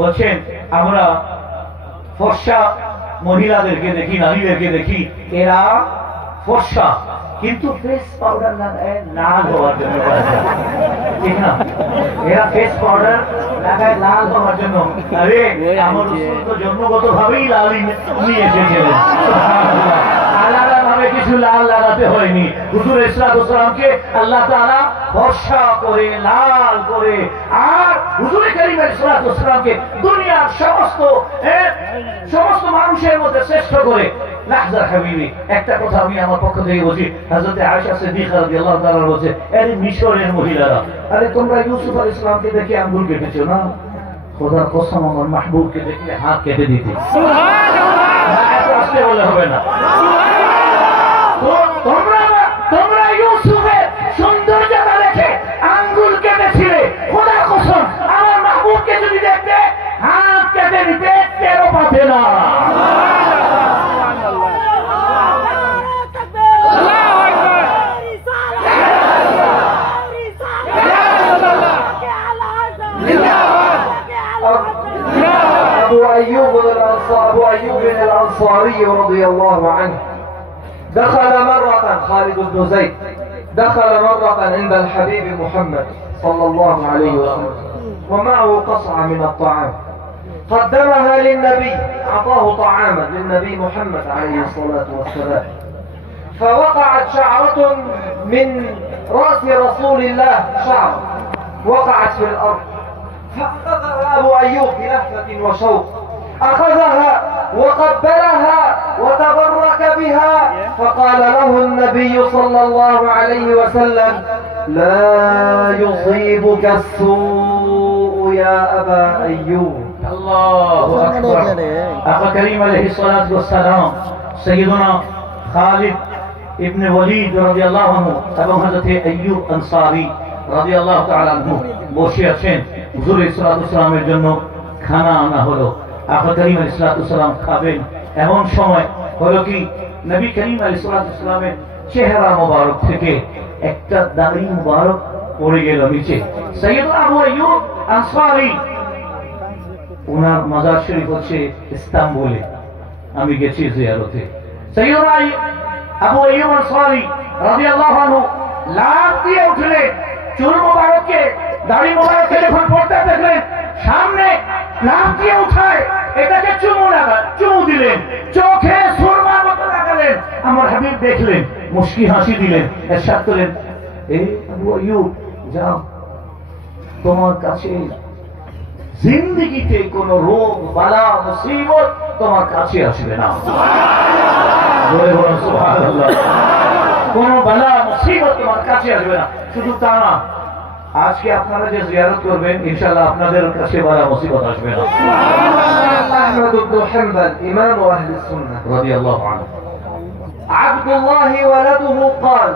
বলছেন আমরা ফর্সা মহিলাদেরকে দেখি, নারীদেরকে দেখি, এরা ফর্সা কিন্তু ফেস পাউডার লাগায় লাল হওয়ার জন্য, ঠিক না? এরা ফেস পাউডার লাগায় লাল হওয়ার জন্য। আরে আমার রাসূল তো জন্মগত ভাবেই লাল নিয়ে এসেছিলেন, আলাদা ভাবে কিছু লাল লাগাতে হয়নি। হুজুর ইসলামকে আল্লাহ তাআলা ফর্সা করে, লাল করে, আর হুজুর কারীম ইসলামকে দুনিয়ার সমস্ত মানুষের মধ্যে শ্রেষ্ঠ করে। লাহজা হাবিবি, একটা কথা আমি আমার পক্ষ থেকে বলছি। হযরত আয়েশা সিদ্দিকা রাদিয়াল্লাহু তাআলা বলছে, আরে মিশরের মহিলারা, আরে তোমরা ইউসুফ আলাইহিস সালামকে দেখে আঙ্গুল কেটেছো না? খোদার কসম আমার মাহবুবকে দেখলে হাত কেটে দিতে। সুবহানাল্লাহ। এত আসতে বলে হবে না। তোমরা ইউসুফের সৌন্দর্যতা দেখে আঙ্গুল কেটেছিলে, খোদার কসম আমার মাহবুবকে যদি দেখতে হাত কেটে দিতে টেরও পাবে না। أبو أيوب الأنصاري رضي الله عنه دخل مرة، خالد بن زيد دخل مرة عند الحبيب محمد صلى الله عليه وسلم ومعه قصعة من الطعام قدمها للنبي، أعطاه طعاما للنبي محمد عليه الصلاة والسلام، فوقعت شعرة من رأس رسول الله، شعرة وقعت في الأرض، فأخذها أبو أيوب بلهفة وشوق، أخذها وقبلها وتبرك بها، فقال له النبي صلى الله عليه وسلم: لا يصيبك السوء يا أبا أيوب. الله أكبر। آقا کریم علیہ الصلوۃ والسلام سیدنا খালিদ ইবনে ওয়ালিদ রাদিয়াল্লাহু আনহু এবং হযরত আইয়ুব আনসারী রাদিয়াল্লাহু তাআলা আনহু বসে আছেন। হুজুর সাল্লাল্লাহু আলাইহি ওয়াসাল্লামের জন্য খানা আনা হলো। আকা করিম আলাইহিস সালাম খাবেন, এমন সময় হলো কি নবী করিম আলাইহিস সালামের চেহারা মোবারক থেকে একটা দাড়ি মোবারক পড়ে গেল নিচে। সাইয়্যিদুনা আবু আইয়ুব আনসারী, ওনার মাজার শরীফ হচ্ছে ইস্তাম্বুলে, আমি গেছি জিয়ারতে। সাইয়্যিদুনা আবু আইয়ুব আনসারী রাদিয়াল্লাহু আনহু লাফ দিয়ে উঠলেন, চুল মোবারককে দাড়ি মোবারককে যখন পড়তে দেখলেন সামনে নাম দিয়ে উঠায় এটাকে চুমু দিলেন, চোখে সুরমা মতো লাগালেন। আমার হাবিব দেখলেন, মুস্কি হাসি দিলেন, এরশাদ করলেন, এই আবু আইয়ুব যাও, তোমার কাছে জিন্দেগিতে কোন রোগ বালা মুসিবত তোমার কাছে আসবে না। সুবহানাল্লাহ। কোন বালা মুসিবত তোমার কাছে আসবে না। শুধু তা না, আজকে আপনারা যে জিয়ারত করবেন ইনশাআল্লাহ আপনাদের কাছে বালা মুসিবত আসবে না। أحمد بن حنبل إمام أهل السنة رضي الله عنه. عبد الله ولده قال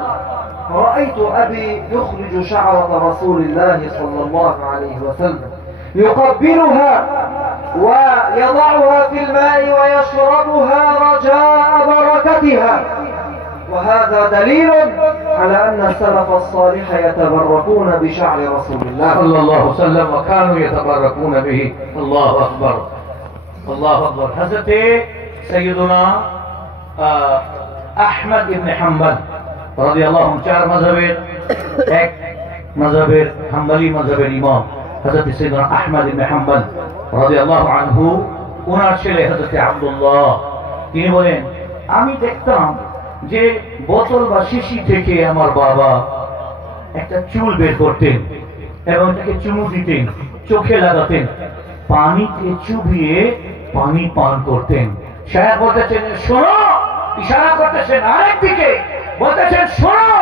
رأيت أبي يخرج شعرة رسول الله صلى الله عليه وسلم يقبلها ويضعها في الماء ويشربها رجاء بركتها، وهذا دليل على أن السلف الصالح يتبركون بشعر رسول الله صلى الله عليه وسلم وكانوا يتبركون به. الله أكبر الله أكبر. حضرت سيدنا أحمد بن حنبل رضي الله عنه চার মাযহাবের এক মাযহাবের হাম্বলি মাযহাবের ইমাম হযরত সৈয়দনা আহমদ ইবনে হাম্বল রাদিয়াল্লাহু আনহু, ওনার ছেলে হযরত আব্দুল্লাহ, তিনি বলেন আমি দেখতাম যে বোতল বা শিশি থেকে আমার বাবা একটা চুল বের করতেন এবং তাকে চুমু দিতেন, চোখে লাগাতেন, পানিতে চুবিয়ে পানি পান করতেন। সাহেব বলতেছেন শোনো, ইশারা করতেছেন আরেকদিকে, বলতেছেন শোনো,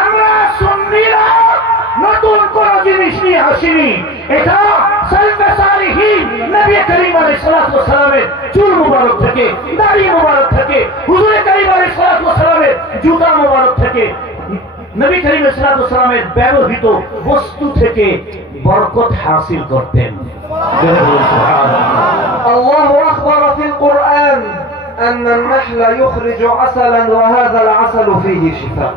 আমরা সুন্নিরা নতুন কোন জিনিস নিয়ে আসিনি, এটা সালফে সালিহিন নবী করিম আলাইহিস সালাতু ওয়াস সালামের চুল মুবারক থেকে, দাড়ি মুবারক থেকে, হুজুর করিম আলাইহিস সালাতু ওয়াস সালামের জুতা মুবারক থেকে, নবী করিম আলাইহিস সালাতু ওয়াস সালামের ব্যবহৃত বস্তু থেকে বরকত হাসিল করতেন। الله أخبر في القرآن أن النحل يخرج عسلا وهذا العسل فيه شفاء،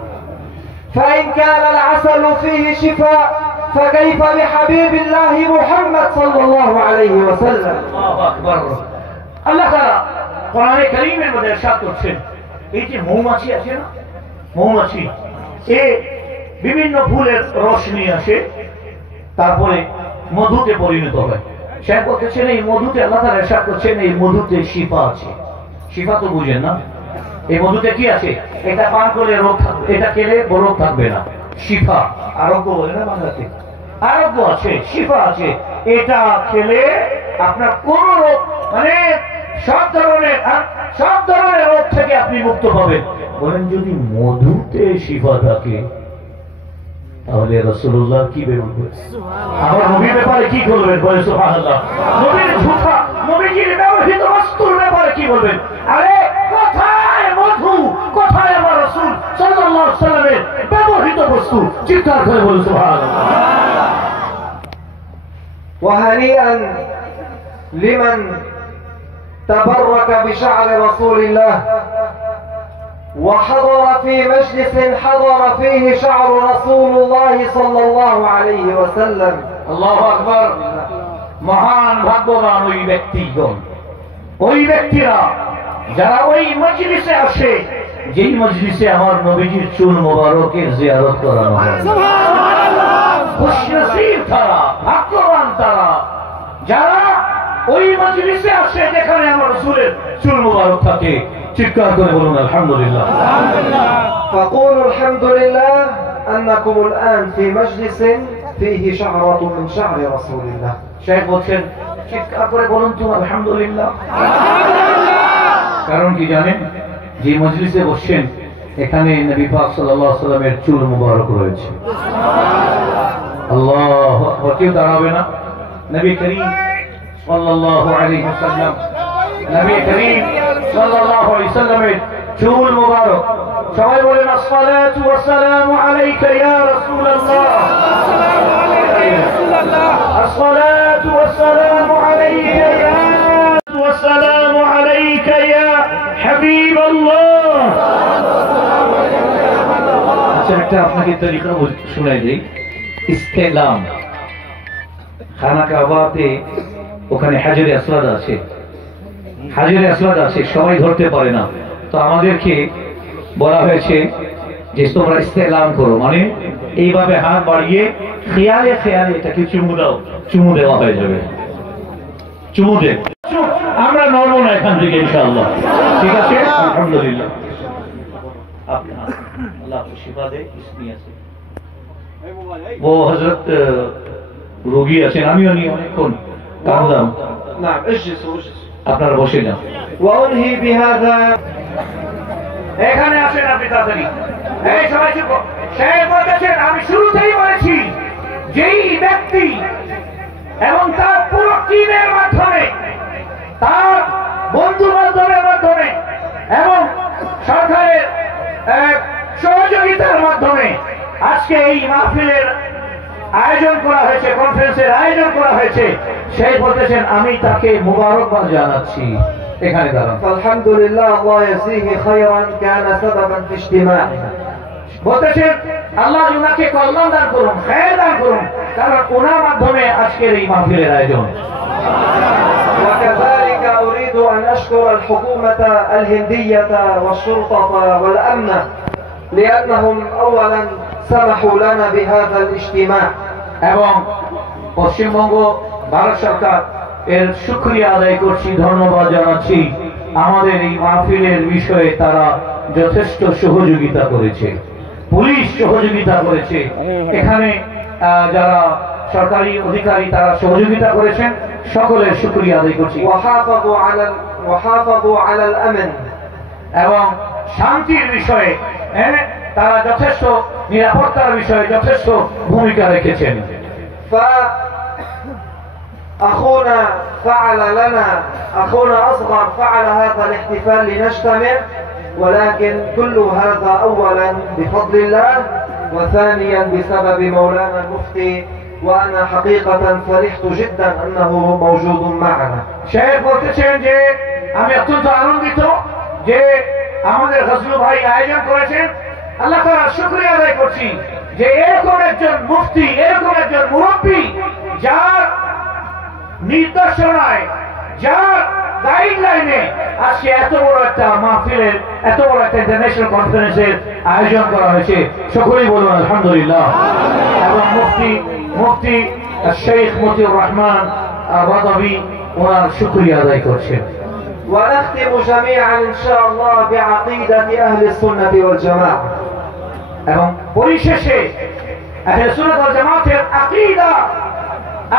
فإن كان العسل فيه شفاء فكيف بحبيب الله محمد صلى الله عليه وسلم. الله أكبر. আল্লাহ তাআলা কোরআনে কারীমের মধ্যে ইরশাদ করছেন, এই যে মৌমাছি আছে না, মৌমাছি এ বিভিন্ন ফুলের রস নিয়ে আসে, তারপরে মধুতে পরিণত হয়। সে বলতেছেন এই মধুতে, আল্লাহ তাআলা ইরশাদ করছেন এই মধুতে শিফা আছে। শিফা তো বুঝেন না, এই মধুতে কি আছে? এটা পান করলে রোগ থাকবে, এটা খেলে রোগ থাকবে না। শিফা, আরোগ্য বলে না বাংলাতে, আরোগ্য আছে, শিফা আছে। এটা খেলে আপনার কোন রোগ, মানে সব ধরনের রোগ থেকে আপনি মুক্ত পাবেন। বলেন যদি মধুতে শিফা থাকে তাহলে রাসূলুল্লাহ কি বলবেন? আমার নবীর ব্যাপারে কি বলবেন? বলে সুবহানাল্লাহ। নবীর ঝুঁকা, নবীজির ব্যবহৃত বস্তুর ব্যাপারে কি বলবেন? আরে কোথায় মধু, কোথায় আমার রাসূল সাল্লাল্লাহু আলাইহি ওয়াসাল্লামের ব্যবহৃত বস্তু? চিৎকার করে বলে সুবহানাল্লাহ। وهنيئا لمن تبرك بشعر رسول الله وحضر في مجلس حضر فيه شعر رسول الله صلى الله عليه وسلم. الله أكبر. মহান ভাগ্যবান ওই ব্যক্তিগণ, ওই ব্যক্তিরা যারা ওই মজলিসে আসে যেই মজলিসে আমার নবীজির চুল মোবারকের জিয়ারত করানো হয়। খুশনসিব তারা, ভাগ্যবান তারা যারা ওই মজলিসে আসে যেখানে আমার রাসূলের চুল মোবারক থাকে। চিৎকার করে বলুন আলহামদুলিল্লাহ। فقولوا الحمد لله أنكم الآن في مجلس فيه شعرة من شعر رسول الله. শেখ বলছেন চিৎকার করে বলুন তো আলহামদুলিল্লাহ। কারণ কি জানেন, যে মজলিসে বসছেন এখানে নবী পাক সাল্লাল্লাহু আলাইহি ওয়াসাল্লামের চুল মুবারক রয়েছে। আল্লাহু আকবার। কেউ দাঁড়াবে না। নবী করিম সাল্লাল্লাহু আলাইহি ওয়াসাল্লাম, নবী করিম সাল্লাল্লাহু আলাইহি ওয়াসাল্লামের চুল মুবারক। সবাই বলেন আসসালাতু ওয়াসসালামু আলাইকা ইয়া রাসূলুল্লাহ, আসসালাতু ওয়াসসালামু আলাইকা ইয়া والسلام عليك يا حبيب الله. আচ্ছা, একটা আপনাকে তরিকা শোনাই দেই। ইস্তেলাম, খানা কাবাতে ওখানে হাজরে আসওয়াদ আছে, হাজরে আসওয়াদ আছে, সবাই ধরতে পারে না। তো আমাদেরকে বলা হয়েছে যে তোমরা ইস্তেলাম করো, মানে এইভাবে হাত বাড়িয়ে খেয়ালে খেয়ালে এটাকে চুমু দেওয়া হয়ে যাবে। চুমু দে, আমরা নড়বো না এখান থেকে ইনশাআল্লাহ। ঠিক আছে, আলহামদুলিল্লাহ। अल्लाह को शिफा दे इसलिए से वो हजरत रोगी আছেন, আমিও নিয়ে অনেকক্ষণ কাঁদলাম। نعم اجلسوا আপনারা বসে যান। وانهي بهذا এখানে আসেন আপনি তাড়াতাড়ি। এই সবাই চুপ। শেখ বলেছেন, আমি শুরুতেই বলেছি যেই ব্যক্তি এবং তার পুরো টিমের মাধ্যমে, তার বন্ধু বান্ধবের মাধ্যমে এবং সরকারের সহযোগিতার মাধ্যমে আজকে এই মাহফিলের আয়োজন করা হয়েছে, কনফারেন্সের আয়োজন করা হয়েছে, সেই বলতেছেন আমি তাকে মুবারকবাদ জানাচ্ছি। এখানে দাঁড়ান। فالحمد لله الله يجزيه خيرا كان سببا في اجتماعنا বলতেছেন আল্লাহ ওনাকে কল্যাণ দান করুন, খায়ের দান করুন, কারণ ওনার মাধ্যমে আজকের এই মাহফিলের আয়োজন। وكذلك أريد أن أشكر الحكومة الهندية والشرطة والأمن لأنهم أولا سمحوا لنا بهذا الاجتماع এবং পশ্চিমবঙ্গ ভারত সরকার এর শুকরিয়া আদায় করছি, ধন্যবাদ জানাচ্ছি। আমাদের এই মাহফিলের বিষয়ে তারা যথেষ্ট সহযোগিতা করেছে, পুলিশ সহযোগিতা করেছে, এখানে যারা সরকারি অধিকারী তারা সহযোগিতা করেছেন, সকলের শুকরিয়া আদায় করছি। وحافظوا على الأمن এবং শান্তির বিষয়ে তারা যথেষ্ট, নিরাপত্তার বিষয়ে যথেষ্ট ভূমিকা রেখেছেন। أخونا أصغر فعل هذا الاحتفال لنجتمع، ولكن كل هذا أولا بفضل الله وثانيا بسبب مولانا المفتي، وأنا حقيقة فرحت جدا أنه موجود معنا। শেখ বলতেছেন যে আমি অত্যন্ত আনন্দিত যে আমাদের গজলু ভাই আয়োজন করেছেন। আল্লাহ তাআলার শুকরিয়া আদায় করছি যে এরকম একজন মুফতি, এরকম একজন মুরব্বী, যার নির্দেশনায়, যার গাইডলাইনে আজকে এত বড় একটা মাহফিলের, এত বড় একটা ইন্টারন্যাশনাল কনফারেন্সের আয়োজন করা হয়েছে। সকলেই বলুন আলহামদুলিল্লাহ। এবং মুফতি শেখ মতিউর রহমান বাদাবি ওনার শুকরিয়া আদায় করছেন। ونختم جميعا إن شاء الله بعقيدة أهل السنة والجماعة। এবং পরিশেষে আহলে সুন্নাত ওয়াল জামাতের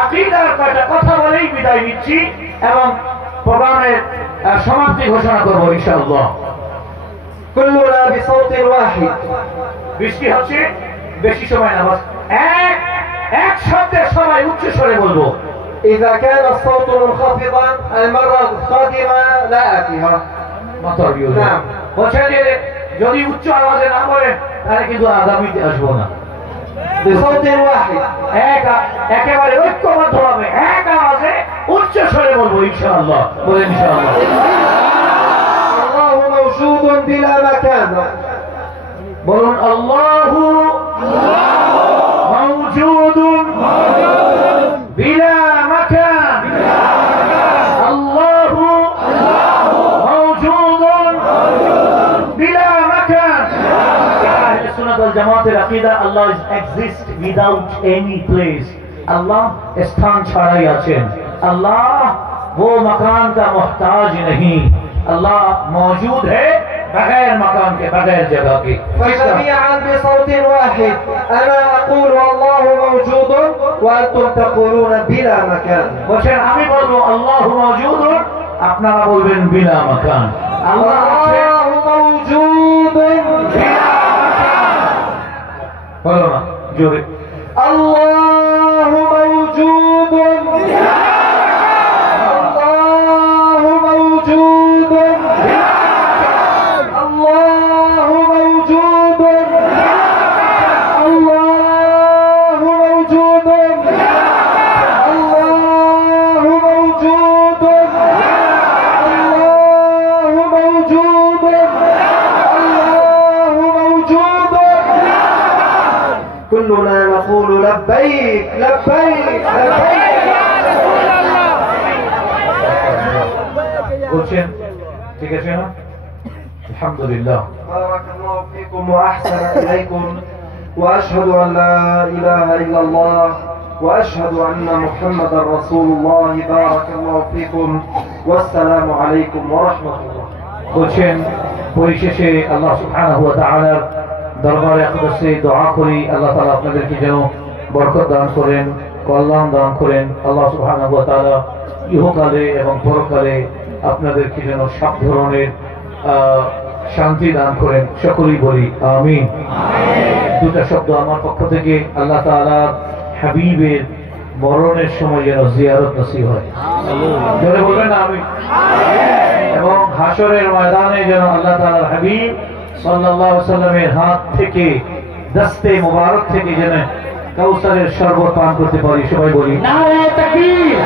আকীদার কয়টা কথা বলেই বিদায় নিচ্ছি এবং প্রোগ্রামের সমাপ্তি ঘোষণা করব ইনশাআল্লাহ। كلنا بصوت واحد। বৃষ্টি হচ্ছে, বেশি সময় না, এক শব্দে সবাই উচ্চ স্বরে বলবো। إذا كان الصوت منخفضا المرة القادمة لا آتيها। نعم। বলছেন যে যদি উচ্চ আওয়াজে না বলেন তাহলে কিন্তু আগামীতে আসবো না। بصوت واحد। একেবারে ঐক্যবদ্ধভাবে এক আওয়াজে উচ্চ স্বরে বলবো ইনশাআল্লাহ। বলেন ইনশাআল্লাহ। الله موجود بلا مكان। বলুন আল্লাহু মাওজুদুন বিলা মাকান। আল্লাহু মাওজুদুন বিলা মাকান। আহলে সুন্নাত ওয়াল জামাতের আকীদা আল্লাহ exists without any place। আল্লাহ স্থান ছাড়াই আছেন। আল্লাহ वो मकान का मोहताज नहीं। अल्लाह मौजूद है बगैर मकान के, बगैर जगह के। فجميعا بصوت واحد أنا أقول الله موجود وأنتم تقولون بلا مكان। বলেন আমি বলবো আল্লাহ মওজুদুন, আপনারা বলবেন বিলা মাকান। الله موجود বিলা মাকান। বলো না জোরে। الله موجود كلنا نقول لبيك لبيك لبيك يا رسول الله। বলছেন ঠিক আছে না? আলহামদুলিল্লাহ। بارك الله فيكم وأحسن إليكم وأشهد أن لا إله إلا الله وأشهد أن محمدا رسول الله بارك الله فيكم والسلام عليكم ورحمة الله বলছেন পরিশেষে আল্লাহ সুবহানাহু ওয়া তাআলার দরবারে আকদাসে দোয়া করি আল্লাহ তাআলা আপনাদেরকে যেন বরকত দান করেন, কল্যাণ দান করেন। আল্লাহ সুবহানাহু ওয়া তাআলা ইহকালে এবং পরকালে আপনাদেরকে যেন সব ধরনের শান্তি দান করেন। সকলেই বলি আমিন। দুটা শব্দ আমার পক্ষ থেকে আল্লাহ তাআলা হাবিবের মরণের সময় যেন জিয়ারত নসিব হয়। জোরে বলবেন না আমিন। এবং হাসরের ময়দানে যেন আল্লাহ তাআলার হাবিব সাল্লাল্লাহু আলাইহি ওয়াসাল্লামের হাত থেকে দস্তে মুবারক থেকে যেন কাউসারের শরবত পান করতে পারি। সবাই বলি নারে তাকবীর।